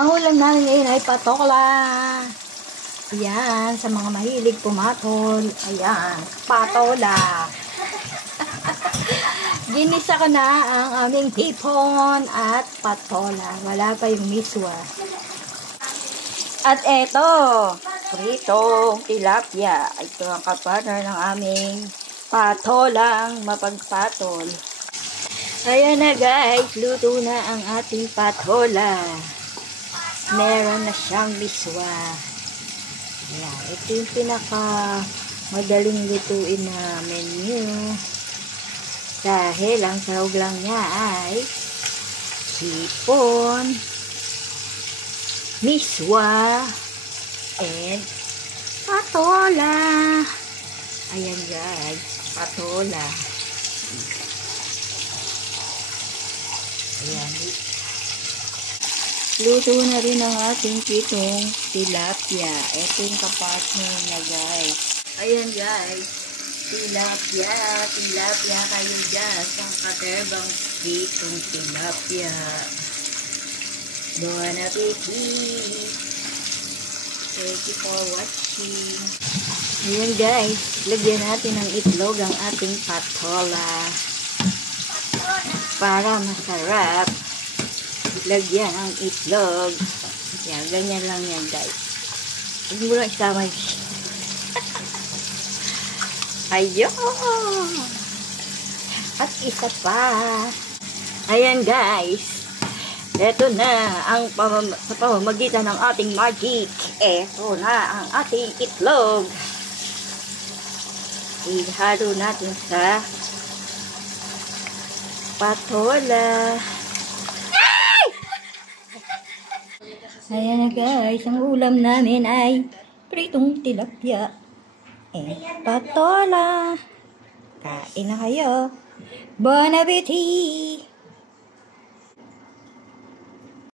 Ang ulam namin ngayon ay patola. Ayan, sa mga mahilig pumatol. Ayan, patola. Ginisa ko na ang aming hipon at patola. Wala pa yung miswa. At eto, pritong tilapia. Ito ang kapartner ng aming patolang mapagpatol. Ayan na guys, luto na ang ating patola. Meron na siyang miswa. Ayan, ito yung pinaka madaling lutuin na menu. Dahil ang sahog lang niya ay hipon, miswa, and patola. Ayan guys, patola. Ayan. Luto na rin ang ating pitong tilapia. Ito yung kapartner niya guys. Ayan guys, tilapia kayo dyan sa katerbang pitong tilapia. Bon appetit! Thank you for watching. Ayan guys, lagyan natin ng itlog ang ating patola. Para masarap, lagyan ang itlog. Yan, ganyan lang yan guys. Huwag mo lang isama yun. Ayun! At isa pa. Ayan guys. Ito na ang sa pamamagitan ng ating magic. Ito na ang ating itlog. Ihalo natin sa patola. Ayan na guys, ang ulam namin ay pritong tilapia and patola. Kain na kayo. Bon appetit!